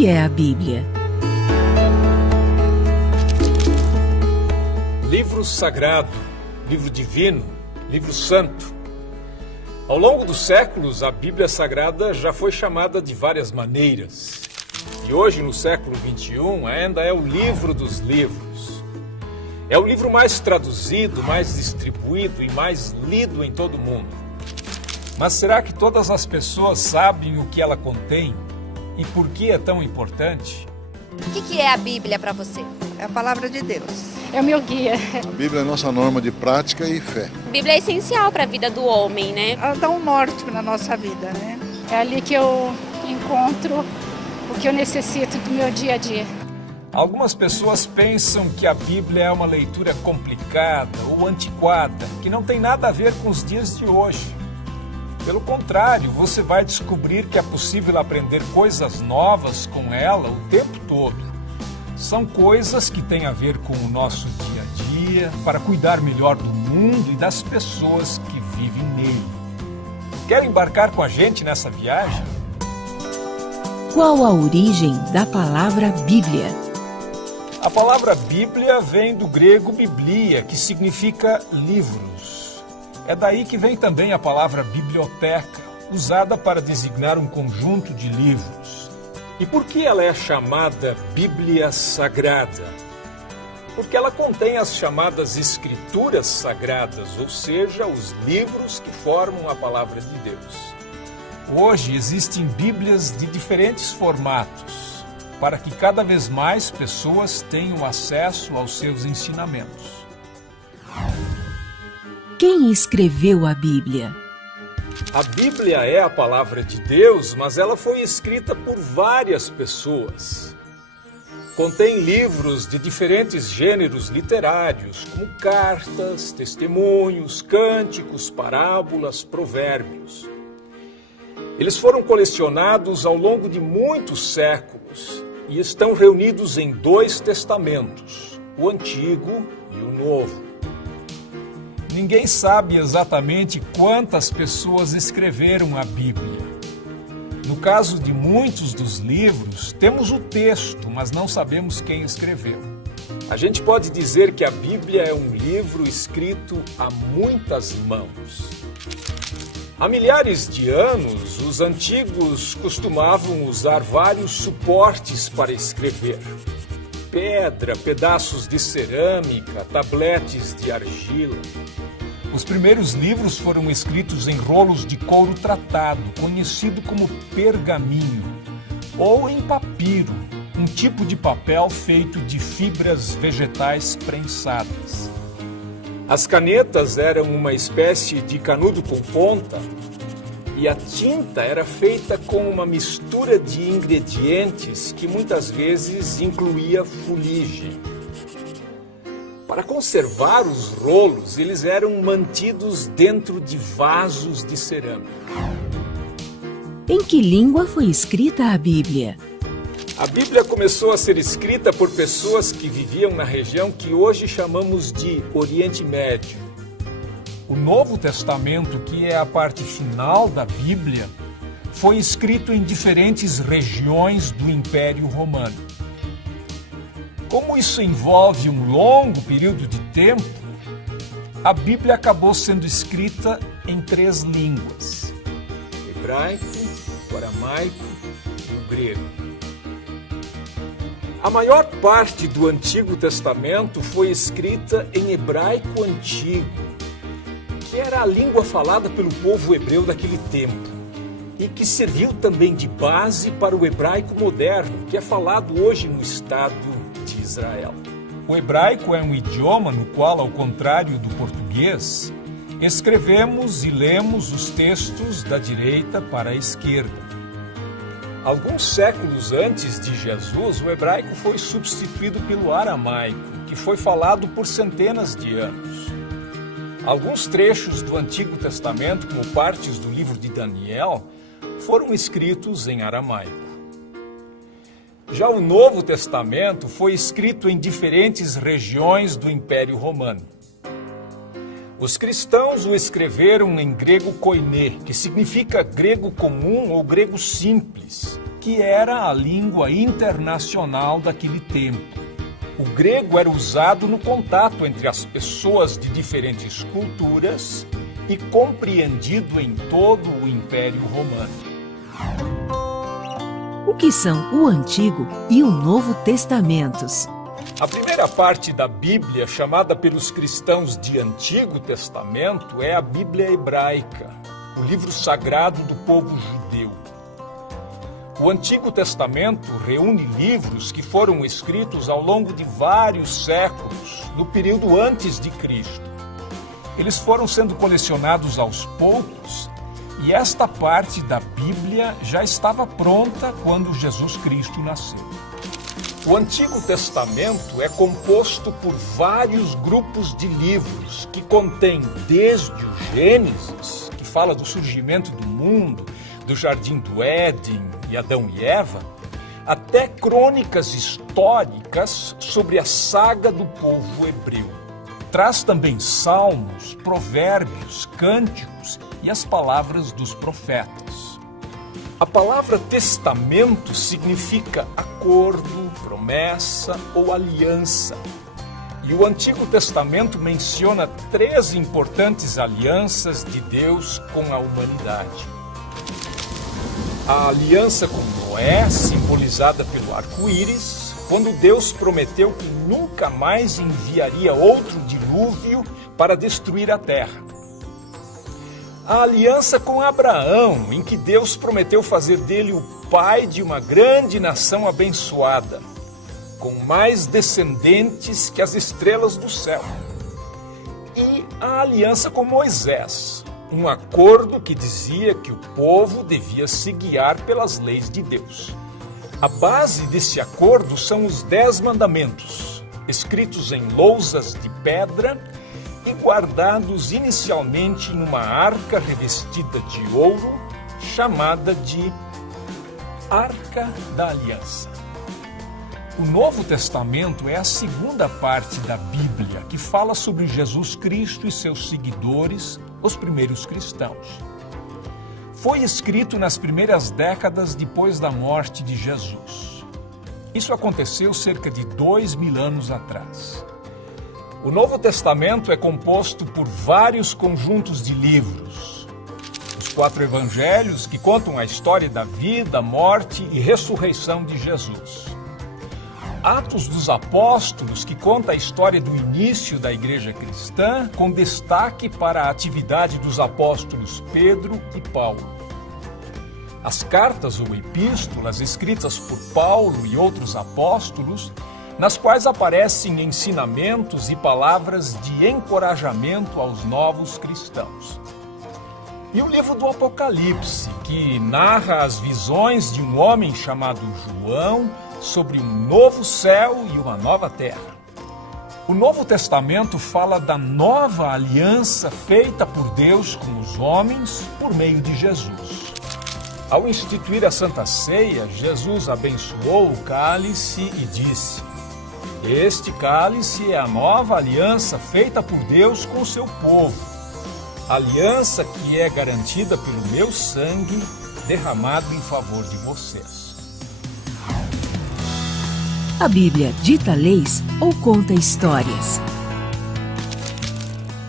que é a Bíblia? Livro sagrado, livro divino, livro santo. Ao longo dos séculos, a Bíblia Sagrada já foi chamada de várias maneiras. E hoje, no século XXI, ainda é o livro dos livros. É o livro mais traduzido, mais distribuído e mais lido em todo o mundo. Mas será que todas as pessoas sabem o que ela contém e por que é tão importante? O que é a Bíblia para você? É a palavra de Deus. É o meu guia. A Bíblia é a nossa norma de prática e fé. A Bíblia é essencial para a vida do homem, né? Ela dá um norte na nossa vida, né? É ali que eu encontro o que eu necessito do meu dia a dia. Algumas pessoas pensam que a Bíblia é uma leitura complicada ou antiquada, que não tem nada a ver com os dias de hoje. Pelo contrário, você vai descobrir que é possível aprender coisas novas com ela o tempo todo. São coisas que têm a ver com o nosso dia a dia, para cuidar melhor do mundo e das pessoas que vivem nele. Quer embarcar com a gente nessa viagem? Qual a origem da palavra Bíblia? A palavra Bíblia vem do grego biblia, que significa livros. É daí que vem também a palavra biblioteca, usada para designar um conjunto de livros. E por que ela é chamada Bíblia Sagrada? Porque ela contém as chamadas Escrituras Sagradas, ou seja, os livros que formam a Palavra de Deus. Hoje existem Bíblias de diferentes formatos, para que cada vez mais pessoas tenham acesso aos seus ensinamentos. Quem escreveu a Bíblia? A Bíblia é a palavra de Deus, mas ela foi escrita por várias pessoas. Contém livros de diferentes gêneros literários, como cartas, testemunhos, cânticos, parábolas, provérbios. Eles foram colecionados ao longo de muitos séculos e estão reunidos em 2 testamentos, o Antigo e o Novo. Ninguém sabe exatamente quantas pessoas escreveram a Bíblia. No caso de muitos dos livros, temos o texto, mas não sabemos quem escreveu. A gente pode dizer que a Bíblia é um livro escrito a muitas mãos. Há milhares de anos, os antigos costumavam usar vários suportes para escrever. Pedra, pedaços de cerâmica, tabletes de argila. Os primeiros livros foram escritos em rolos de couro tratado, conhecido como pergaminho, ou em papiro, um tipo de papel feito de fibras vegetais prensadas. As canetas eram uma espécie de canudo com ponta e a tinta era feita com uma mistura de ingredientes que muitas vezes incluía fuligem. Para conservar os rolos, eles eram mantidos dentro de vasos de cerâmica. Em que língua foi escrita a Bíblia? A Bíblia começou a ser escrita por pessoas que viviam na região que hoje chamamos de Oriente Médio. O Novo Testamento, que é a parte final da Bíblia, foi escrito em diferentes regiões do Império Romano. Como isso envolve um longo período de tempo, a Bíblia acabou sendo escrita em 3 línguas: hebraico, o aramaico e o grego. A maior parte do Antigo Testamento foi escrita em hebraico antigo, que era a língua falada pelo povo hebreu daquele tempo, e que serviu também de base para o hebraico moderno, que é falado hoje no Estado de Israel. O hebraico é um idioma no qual, ao contrário do português, escrevemos e lemos os textos da direita para a esquerda. Alguns séculos antes de Jesus, o hebraico foi substituído pelo aramaico, que foi falado por centenas de anos. Alguns trechos do Antigo Testamento, como partes do livro de Daniel, foram escritos em aramaico. Já o Novo Testamento foi escrito em diferentes regiões do Império Romano. Os cristãos o escreveram em grego koiné, que significa grego comum ou grego simples, que era a língua internacional daquele tempo. O grego era usado no contato entre as pessoas de diferentes culturas e compreendido em todo o Império Romano. O que são o Antigo e o Novo Testamentos? A primeira parte da Bíblia, chamada pelos cristãos de Antigo Testamento, é a Bíblia hebraica, o livro sagrado do povo judeu. O Antigo Testamento reúne livros que foram escritos ao longo de vários séculos, no período antes de Cristo. Eles foram sendo colecionados aos poucos e esta parte da Bíblia já estava pronta quando Jesus Cristo nasceu. O Antigo Testamento é composto por vários grupos de livros que contêm desde o Gênesis, que fala do surgimento do mundo, do Jardim do Éden e Adão e Eva, até crônicas históricas sobre a saga do povo hebreu. Traz também salmos, provérbios, cânticos e as palavras dos profetas. A palavra testamento significa acordo, promessa ou aliança. E o Antigo Testamento menciona 3 importantes alianças de Deus com a humanidade. A aliança com Noé, simbolizada pelo arco-íris, quando Deus prometeu que nunca mais enviaria outro dilúvio para destruir a terra. A aliança com Abraão, em que Deus prometeu fazer dele o pai de uma grande nação abençoada, com mais descendentes que as estrelas do céu. E a aliança com Moisés, um acordo que dizia que o povo devia se guiar pelas leis de Deus. A base desse acordo são os 10 mandamentos, escritos em lousas de pedra e guardados inicialmente em uma arca revestida de ouro, chamada de Arca da Aliança. O Novo Testamento é a segunda parte da Bíblia, que fala sobre Jesus Cristo e seus seguidores, os primeiros cristãos. Foi escrito nas primeiras décadas depois da morte de Jesus. Isso aconteceu cerca de 2000 anos atrás. O Novo Testamento é composto por vários conjuntos de livros. Os 4 evangelhos, que contam a história da vida, morte e ressurreição de Jesus. Atos dos Apóstolos, que conta a história do início da igreja cristã, com destaque para a atividade dos apóstolos Pedro e Paulo. As cartas ou epístolas escritas por Paulo e outros apóstolos, nas quais aparecem ensinamentos e palavras de encorajamento aos novos cristãos. E o livro do Apocalipse, que narra as visões de um homem chamado João sobre um novo céu e uma nova terra. O Novo Testamento fala da nova aliança feita por Deus com os homens por meio de Jesus. Ao instituir a Santa Ceia, Jesus abençoou o cálice e disse: "Este cálice é a nova aliança feita por Deus com o seu povo, aliança que é garantida pelo meu sangue derramado em favor de vocês." A Bíblia dita leis ou conta histórias?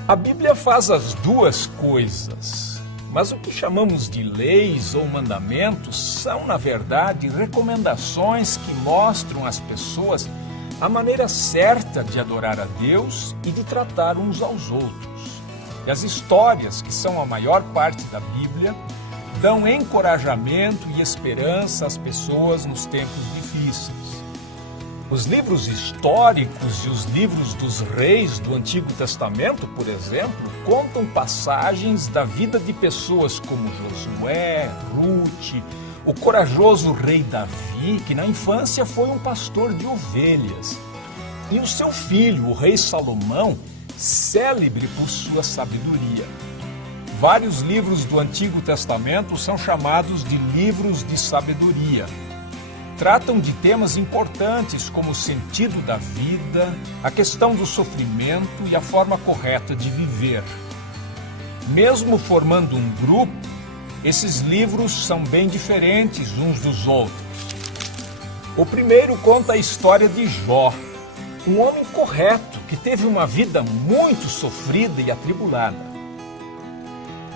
A Bíblia faz as duas coisas, mas o que chamamos de leis ou mandamentos são, na verdade, recomendações que mostram às pessoas a maneira certa de adorar a Deus e de tratar uns aos outros. E as histórias, que são a maior parte da Bíblia, dão encorajamento e esperança às pessoas nos tempos difíceis. Os livros históricos e os livros dos reis do Antigo Testamento, por exemplo, contam passagens da vida de pessoas como Josué, Ruth, o corajoso rei Davi, que na infância foi um pastor de ovelhas, e o seu filho, o rei Salomão, célebre por sua sabedoria. Vários livros do Antigo Testamento são chamados de livros de sabedoria. Tratam de temas importantes como o sentido da vida, a questão do sofrimento e a forma correta de viver. Mesmo formando um grupo, Esses livros são bem diferentes uns dos outros. O primeiro conta a história de Jó, um homem correto que teve uma vida muito sofrida e atribulada.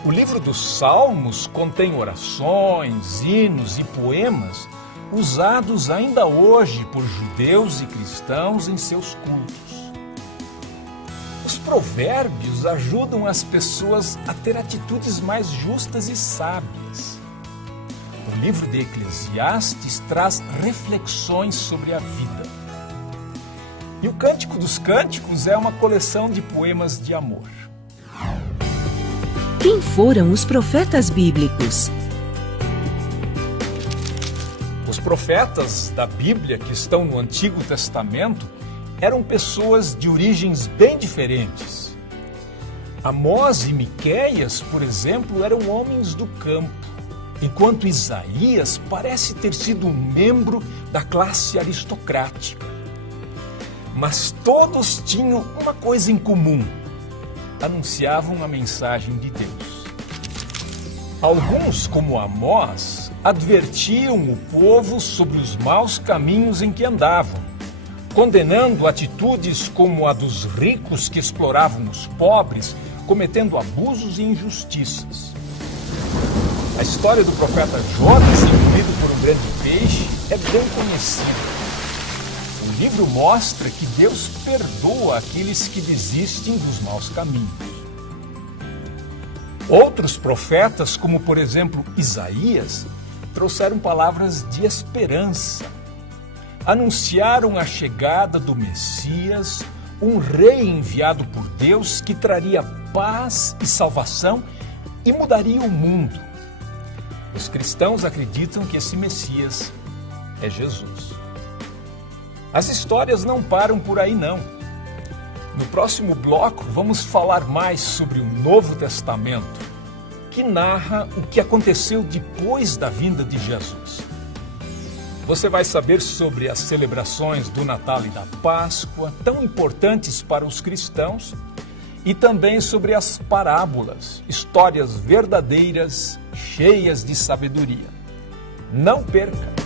O livro dos Salmos contém orações, hinos e poemas usados ainda hoje por judeus e cristãos em seus cultos. Os provérbios ajudam as pessoas a ter atitudes mais justas e sábias. O livro de Eclesiastes traz reflexões sobre a vida. E o Cântico dos Cânticos é uma coleção de poemas de amor. Quem foram os profetas bíblicos? Os profetas da Bíblia que estão no Antigo Testamento eram pessoas de origens bem diferentes. Amós e Miqueias, por exemplo, eram homens do campo, enquanto Isaías parece ter sido um membro da classe aristocrática. Mas todos tinham uma coisa em comum: anunciavam a mensagem de Deus. Alguns, como Amós, advertiam o povo sobre os maus caminhos em que andavam, condenando atitudes como a dos ricos que exploravam os pobres, cometendo abusos e injustiças. A história do profeta Jonas, engolido por um grande peixe, é bem conhecida. O livro mostra que Deus perdoa aqueles que desistem dos maus caminhos. Outros profetas, como por exemplo Isaías, trouxeram palavras de esperança. Anunciaram a chegada do Messias, um rei enviado por Deus que traria paz e salvação e mudaria o mundo. Os cristãos acreditam que esse Messias é Jesus. As histórias não param por aí, não. No próximo bloco, vamos falar mais sobre o Novo Testamento, que narra o que aconteceu depois da vinda de Jesus. Você vai saber sobre as celebrações do Natal e da Páscoa, tão importantes para os cristãos, e também sobre as parábolas, histórias verdadeiras, cheias de sabedoria. Não perca!